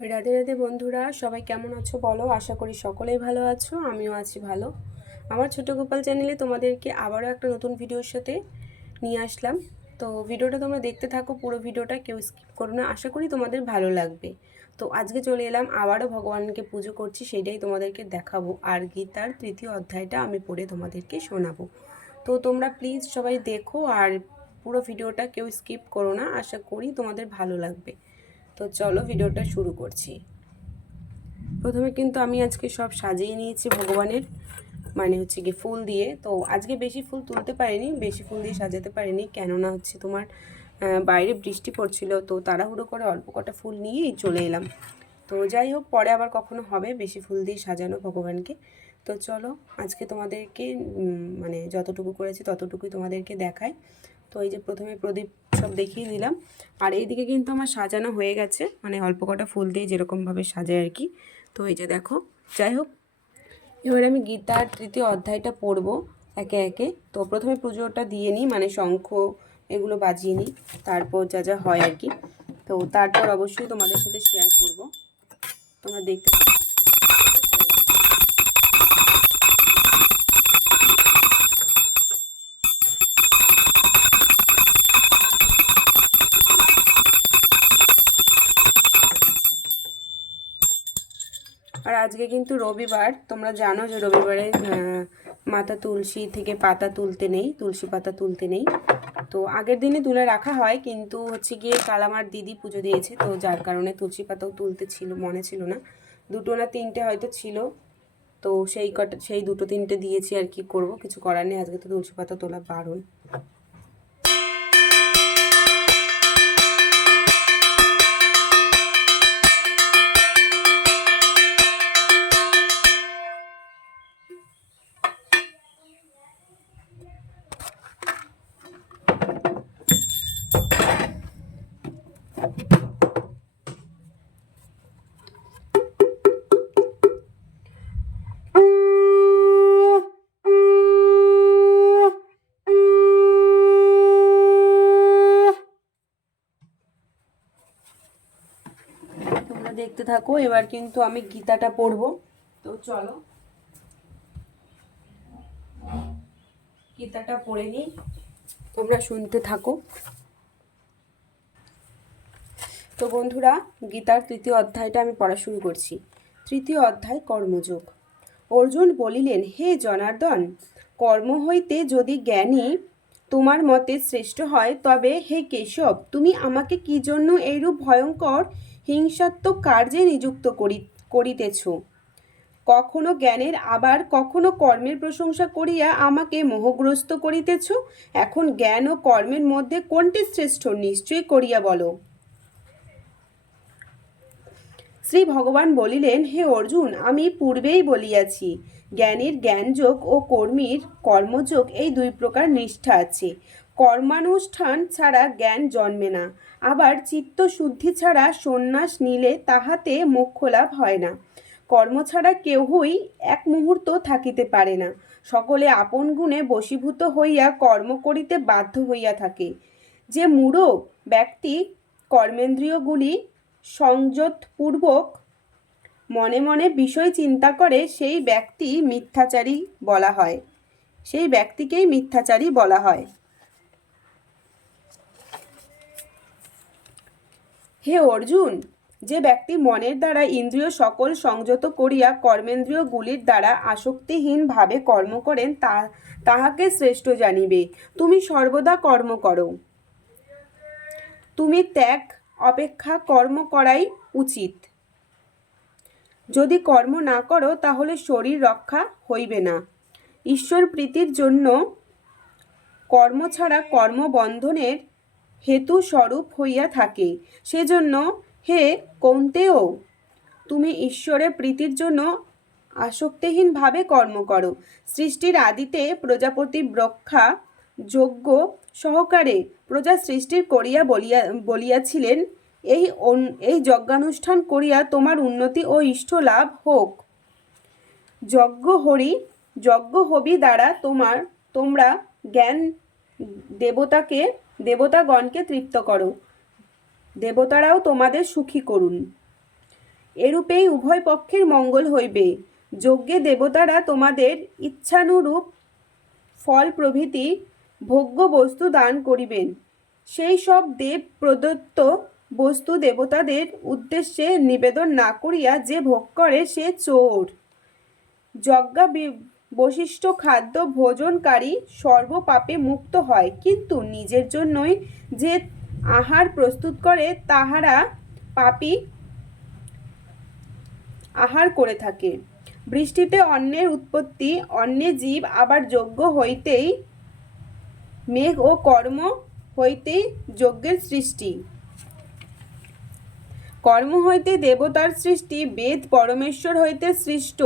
রাধে রাধে বন্ধুরা, সবাই কেমন আছো বলো? আশা করি সকলেই ভালো আছো, আমিও আছি ভালো। আমার ছোট গোপাল চ্যানেলে তোমাদেরকে আবারও একটা নতুন ভিডিওর সাথে নিয়ে আসলাম। তো ভিডিওটা তোমরা দেখতে থাকো, পুরো ভিডিওটা কেউ স্কিপ করো না। আশা করি তোমাদের ভালো লাগবে। তো আজকে চলে এলাম, আবারও ভগবানকে পুজো করছি সেটাই তোমাদেরকে দেখাবো। আর গীতার তৃতীয় অধ্যায়টা আমি পড়ে তোমাদেরকে শোনাবো। তো তোমরা প্লিজ সবাই দেখো, আর পুরো ভিডিওটা কেউ স্কিপ করো না। আশা করি তোমাদের ভালো লাগবে। তো চলো ভিডিওটা শুরু করছি। প্রথমে কিন্তু আমি আজকে সব সাজিয়ে নিয়েছি ভগবানের মানে হচ্ছে কি ফুল দিয়ে। তো আজকে বেশি ফুল তুলতে পারিনি, বেশি ফুল দিয়ে সাজাতে পারিনি, কেননা হচ্ছে তোমার বাইরে বৃষ্টি পড়ছিল, তো তাড়াহুড়ো করে অল্প কটা ফুল নিয়েই চলে এলাম। তো যাই হোক, পরে আবার কখনো হবে বেশি ফুল দিয়ে সাজানো ভগবানকে। তো চলো, আজকে তোমাদেরকে মানে যতটুকু করেছি ততটুকুই তোমাদেরকে দেখাই। তো এই যে প্রথমে প্রদীপ সব দেখিয়ে দিলাম। আর এইদিকে কিন্তু আমার সাজানো হয়ে গেছে। মানে অল্প কটা ফুল দিয়ে যেরকমভাবে সাজায় আর কি। তো এই যে দেখো, যাই হোক, এবার আমি গীতার তৃতীয় অধ্যায়টা পড়ব একে একে। তো প্রথমে পুজোটা দিয়ে নিই মানে শঙ্খ এগুলো বাজিয়ে নিই, তারপর যা যা হয় আর কি। তো তারপর অবশ্যই তোমাদের সাথে শেয়ার করব। তোমরা দেখতে আর আজকে কিন্তু রবিবার, তোমরা জানো যে রবিবারে মাথা তুলসী থেকে পাতা তুলতে নেই, তুলসী পাতা তুলতে নেই। তো আগের দিনে তুলে রাখা হয়, কিন্তু হচ্ছে গিয়ে কাল আমার দিদি পুজো দিয়েছে, তো যার কারণে তুলসী পাতাও তুলতে ছিল, মনে ছিল না। দুটো না তিনটে হয়তো ছিল, তো সেই কটা, সেই দুটো তিনটে দিয়েছি আর কি করব, কিছু করার নেই। আজকে তো তুলসী পাতা তোলা বারণ। থাকো, এবার কিন্তু আমি গীতাটা পড়ব। তো চলো। গীতাটা পড়ে নিই। তোমরা শুনতে থাকো। তো বন্ধুরা, গীতার তৃতীয় অধ্যায়টা আমি পড়া শুরু করছি। তৃতীয় অধ্যায়, কর্মযোগ। অর্জুন বলিলেন, হে জনার্দন, কর্ম হইতে যদি জ্ঞানী তোমার মতে শ্রেষ্ঠ হয়, তবে হে কেশব, তুমি আমাকে কি জন্য এইরূপ ভয়ঙ্কর হিংসাত্মক কার্যে নিযুক্ত করি, করিতেছ। কখনো জ্ঞানের আবার কখনো কর্মের প্রশংসা করিয়া আমাকে মোহগ্রস্ত করিতেছ? এখন জ্ঞান ও কর্মের মধ্যে কোনটি শ্রেষ্ঠ নিশ্চয় করিয়া বলো। শ্রী ভগবান বলিলেন, হে অর্জুন, আমি পূর্বেই বলিয়াছি, জ্ঞানীর জ্ঞানযোগ ও কর্মীর কর্মযোগ এই দুই প্রকার নিষ্ঠা আছে। কর্মানুষ্ঠান ছাড়া জ্ঞান জন্মে না। আবার চিত্ত শুদ্ধি ছাড়া সন্ন্যাস নিলে তাহাতে মোক্ষ লাভ হয় না। কর্ম ছাড়া কেউই এক মুহূর্ত থাকিতে পারে না। সকলে আপন গুণে বশীভূত হইয়া কর্ম করিতে বাধ্য হইয়া থাকে। যে মূঢ় ব্যক্তি কর্মেন্দ্রিয়গুলি সংযতপূর্বক মনে মনে বিষয় চিন্তা করে, সেই ব্যক্তি মিথ্যাচারী বলা হয়। সেই ব্যক্তিকেই মিথ্যাচারী বলা হয়। হে অর্জুন! যে ব্যক্তি মনের দ্বারা ইন্দ্রিয় সকল সংযত করিয়া কর্মেন্দ্রিয়গুলির দ্বারা আসক্তিহীনভাবে কর্ম করেন, তা, তাহাকে শ্রেষ্ঠ জানিবে। তুমি সর্বদা কর্ম করো। তুমি ত্যাগ, অপেক্ষা, কর্ম করাই উচিত। যদি কর্ম না করো, তাহলে শরীর রক্ষা হইবে না। ঈশ্বর প্রীতির জন্য কর্ম ছাড়া কর্মবন্ধনের হেতু স্বরূপ হইয়া থাকে। সেজন্য হে কৌন্তেও তুমি ঈশ্বরের প্রীতির জন্য আসক্তিহীনভাবে কর্ম করো। সৃষ্টির আদিতে প্রজাপতি ব্রক্ষা যজ্ঞ সহকারে প্রজা সৃষ্টির করিয়া বলিয়া, বলিয়াছিলেন, এই এই যজ্ঞানুষ্ঠান করিয়া তোমার উন্নতি ও ইষ্ট লাভ হোক। যজ্ঞ হরি, যজ্ঞ হবি দ্বারা তোমার, তোমরা জ্ঞান দেবতাকে দেবতাগণকে তৃপ্ত করো। দেবতারাও তোমাদের সুখী করুন। এরূপেই উভয় পক্ষের মঙ্গল হইবে। যজ্ঞে দেবতারা তোমাদের ইচ্ছানুরূপ ফল প্রভৃতি ভোগ্য বস্তু দান করিবেন। সেই সব দেব প্রদত্ত বস্তু দেবতাদের উদ্দেশ্যে নিবেদন না করিয়া যে ভোগ করে সে চোর। যজ্ঞা বশিষ্ঠ খাদ্য ভোজনকারী সর্বপাপে মুক্ত হয়। কিন্তু নিজের জন্যই যে আহার প্রস্তুত করে, তাহারা পাপী আহার করে থাকে। বৃষ্টিতে অন্যের উৎপত্তি অন্যে জীব আবার যোগ্য হইতেই মেঘ ও কর্ম হইতেই যজ্ঞের সৃষ্টি। কর্ম হইতে দেবতার সৃষ্টি, বেদ পরমেশ্বর হইতে সৃষ্ট।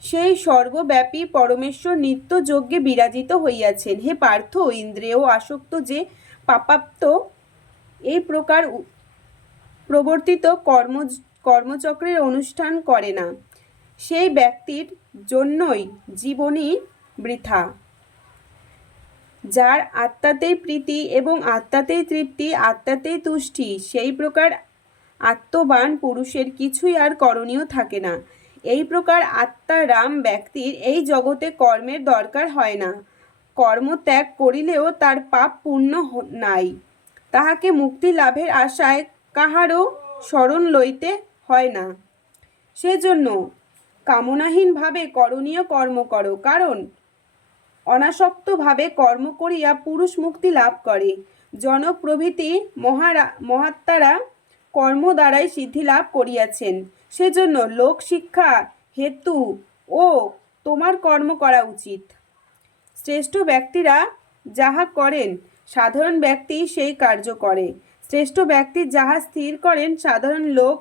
সেই সর্বব্যাপী পরমেশ্বর নিত্য যজ্ঞে বিরাজিত হইয়াছেন। হে পার্থ ইন্দ্রিয় আসক্ত যে পাপাপ্ত, এই প্রকার প্রবর্তিত কর্ম, কর্মচক্রের অনুষ্ঠান করে না। সেই ব্যক্তির জন্যই জীবনী বৃথা। যার আত্মাতেই প্রীতি এবং আত্মাতেই তৃপ্তি, আত্মাতেই তুষ্টি, সেই প্রকার আত্মবান পুরুষের কিছুই আর করণীয় থাকে না। এই প্রকার আত্মারাম ব্যক্তির এই জগতে কর্মের দরকার হয় না। কর্ম ত্যাগ করিলেও তার পাপ পূর্ণ নাই। তাহাকে মুক্তি লাভের আশায় কাহারও শরণ লইতে হয় না। সেজন্য কামনাহীনভাবে করণীয় কর্ম করো, কারণ অনাসক্তভাবে কর্ম করিয়া পুরুষ মুক্তি লাভ করে। জনক প্রভৃতি মহারা মহাত্মারা কর্ম দ্বারাই সিদ্ধি লাভ করিয়াছেন। সেজন্য লোক শিক্ষা, হেতু ও তোমার কর্ম করা উচিত। শ্রেষ্ঠ ব্যক্তিরা যাহা করেন, সাধারণ ব্যক্তি সেই কার্য করে। শ্রেষ্ঠ ব্যক্তি যাহা স্থির করেন, সাধারণ লোক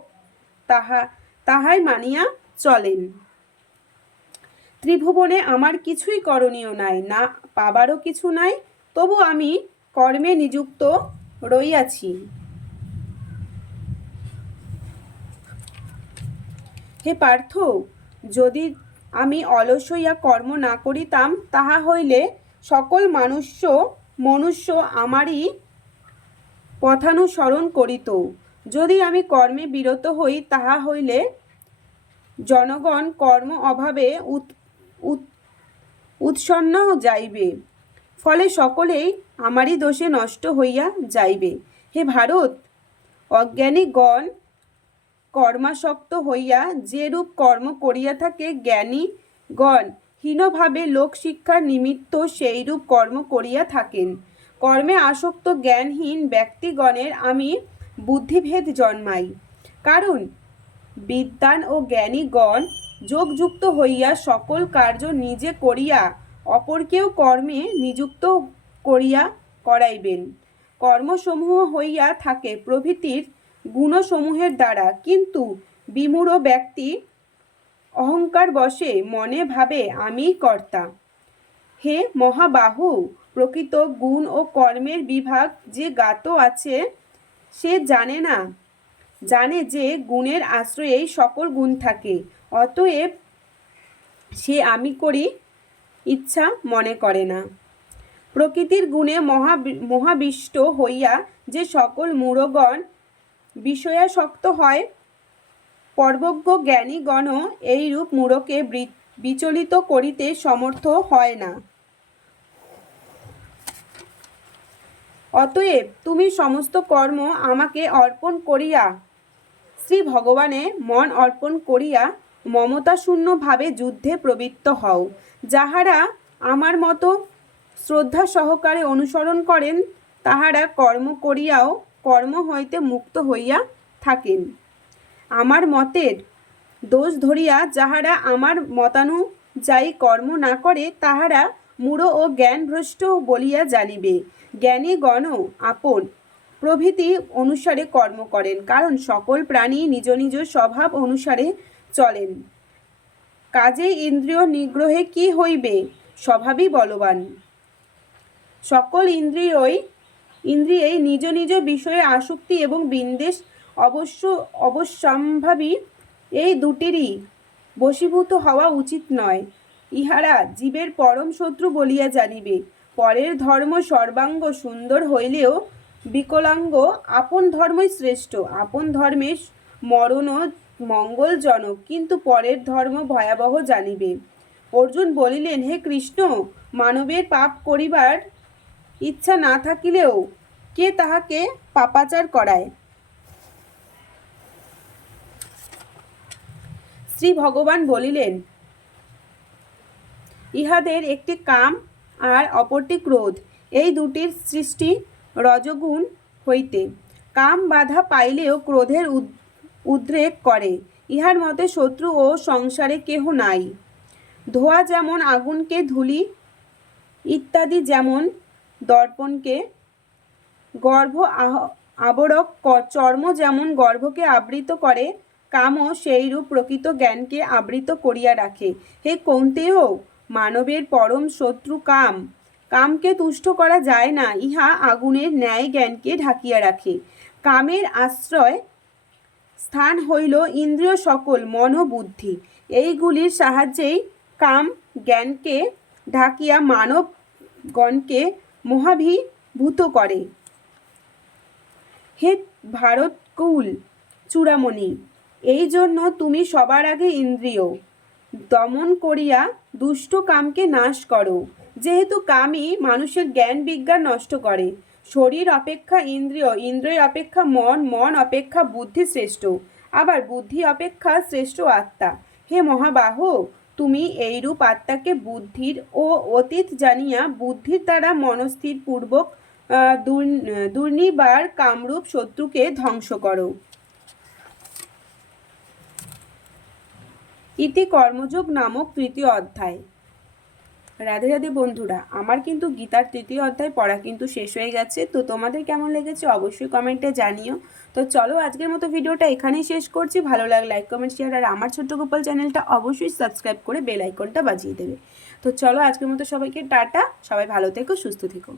তাহা, তাহাই মানিয়া চলেন। ত্রিভুবনে আমার কিছুই করণীয় নাই, না পাবারও কিছু নাই, তবু আমি কর্মে নিযুক্ত রইয়াছি। হে পার্থ, যদি আমি অলস হইয়া কর্ম না করিতাম, তাহা হইলে সকল মানুষ্য, মনুষ্য আমারই পথানুসরণ করিত। যদি আমি কর্মে বিরত হই, তাহা হইলে জনগণ কর্ম অভাবে উৎ, উৎ- উৎসন্ন যাইবে। ফলে সকলেই আমারই দোষে নষ্ট হইয়া যাইবে। হে ভারত, অজ্ঞানীগণ কর্মাসক্ত হইয়া যেরূপ কর্ম করিয়া থাকে জ্ঞানীগণ, হীনভাবে লোকশিক্ষার নিমিত্ত সেইরূপ কর্ম করিয়া থাকেন। কর্মে আসক্ত জ্ঞানহীন ব্যক্তিগণের আমি বুদ্ধিভেদ জন্মাই। কারণ বিদ্যান ও জ্ঞানীগণ যোগযুক্ত হইয়া সকল কার্য নিজে করিয়া অপরকেও কর্মে নিযুক্ত করিয়া করাইবেন। কর্মসমূহ হইয়া থাকে প্রভৃতির গুণসমূহের দ্বারা। কিন্তু বিমূঢ় ব্যক্তি অহংকার বশে মনে ভাবে আমিই কর্তা। হে মহাবাহু, প্রকৃত গুণ ও কর্মের বিভাগ যে জ্ঞাত আছে, সে জানে না। জানে যে গুণের আশ্রয়েই সকল গুণ থাকে। অতএব সে আমি করি, ইচ্ছা মনে করে না। প্রকৃতির গুণে মহা মহাবিষ্ট হইয়া যে সকল মূঢ়গণ বিষয়াসক্ত হয়। পর্বজ্ঞ জ্ঞানীগণও এইরূপ মূঢ়কে বি- বিচলিত করিতে সমর্থ হয় না। অতএব তুমি সমস্ত কর্ম আমাকে অর্পণ করিয়া, শ্রী ভগবানে মন অর্পণ করিয়া মমতাশূন্যভাবে যুদ্ধে প্রবৃত্ত হও, যাহারা আমার মতো শ্রদ্ধা সহকারে অনুসরণ করেন, তাহারা কর্ম করিয়াও কর্ম হইতে মুক্ত হইয়া থাকেন। আমার মতের দোষ ধরিয়া যাহারা আমার মতানুযায়ী কর্ম না করে, তাহারা মূঢ় ও জ্ঞানভ্রষ্ট বলিয়া জানিবে। জ্ঞানীগণও আপন প্রভৃতি অনুসারে কর্ম করেন, কারণ সকল প্রাণী নিজ নিজ স্বভাব অনুসারে চলেন। কাজে ইন্দ্রিয় নিগ্রহে কি হইবে? স্বভাবই বলবান। সকল ইন্দ্রিয়ই ইন্দ্রিয়েই নিজ নিজ বিষয়ে আসক্তি এবং বিন্দেশ অবশ্য অবশ্যম্ভাবী এই দুটিরই বশীভূত হওয়া উচিত নয়। ইহারা জীবের পরম শত্রু বলিয়া জানিবে, পরের ধর্ম সর্বাঙ্গ সুন্দর হইলেও বিকলাঙ্গ আপন ধর্মই শ্রেষ্ঠ, আপন ধর্মে মরণও মঙ্গলজনক, কিন্তু পরের ধর্ম ভয়াবহ জানিবে। অর্জুন বলিলেন, হে কৃষ্ণ, মানবের পাপ করিবার ইচ্ছা না থাকিলেও কে তাহাকে পাপাচার করায়? শ্রী ভগবান বলিলেন, ইহাদের একটি কাম আর অপরটি ক্রোধ। এই দুটির সৃষ্টি রজগুণ হইতে। কাম বাধা পাইলেও ক্রোধের উদ- উদ্রেক করে। ইহার মতে শত্রু ও সংসারে কেহ নাই। ধোয়া যেমন আগুনকে ধুলি, ইত্যাদি যেমন দর্পণকে গর্ভ আহ- আবরক চর্ম যেমন গর্ভকে আবৃত করে, কামও সেইরূপ প্রকৃত জ্ঞানকে আবৃত করিয়া রাখে। হে কৌন্তেয়, মানবের পরম শত্রু কাম। কামকে তুষ্ট করা যায় না, ইহা আগুনের ন্যায় জ্ঞানকে ঢাকিয়া রাখে। কামের আশ্রয় স্থান হইল ইন্দ্রিয় সকল, মন ও বুদ্ধি। এইগুলির সাহায্যেই কাম জ্ঞানকে ঢাকিয়া মানবগণকে মহাভিভূত করে হে ভারত কুল চূড়ামণি, এই জন্য তুমি সবার আগে ইন্দ্রিয়। দমন করিয়া দুষ্ট কামকে নাশ করো। যেহেতু কামই মানুষের জ্ঞান বিজ্ঞান নষ্ট করে। শরীর অপেক্ষা ইন্দ্রিয় ইন্দ্রিয় অপেক্ষা মন মন অপেক্ষা বুদ্ধি শ্রেষ্ঠ। আবার বুদ্ধি অপেক্ষা শ্রেষ্ঠ আত্মা। হে মহাবাহ তুমি এইরূপ আত্মাকে বুদ্ধির ও অতীত জানিয়া বুদ্ধির দ্বারা মনস্থির পূর্বক দুর্নিবার কামরূপ শত্রুকে ধ্বংস করো। ইতি কর্মযোগ নামক তৃতীয় অধ্যায়। রাধে রাধে বন্ধুরা, আমার কিন্তু গীতার তৃতীয় অধ্যায় পড়া কিন্তু শেষ হয়ে গেছে, তো তোমাদের কেমন লেগেছে অবশ্যই কমেন্টে জানিও। তো চলো আজকের মতো ভিডিওটা এখানেই শেষ করছি, ভালো লাগে লাইক কমেন্ট শেয়ার আর আমার ছোট্ট গোপাল চ্যানেলটা অবশ্যই সাবস্ক্রাইব করে বেল আইকনটা বাজিয়ে দেবে। তো চলো আজকের মতো সবাইকে টাটা, সবাই ভালো থেকো, সুস্থ থেকো।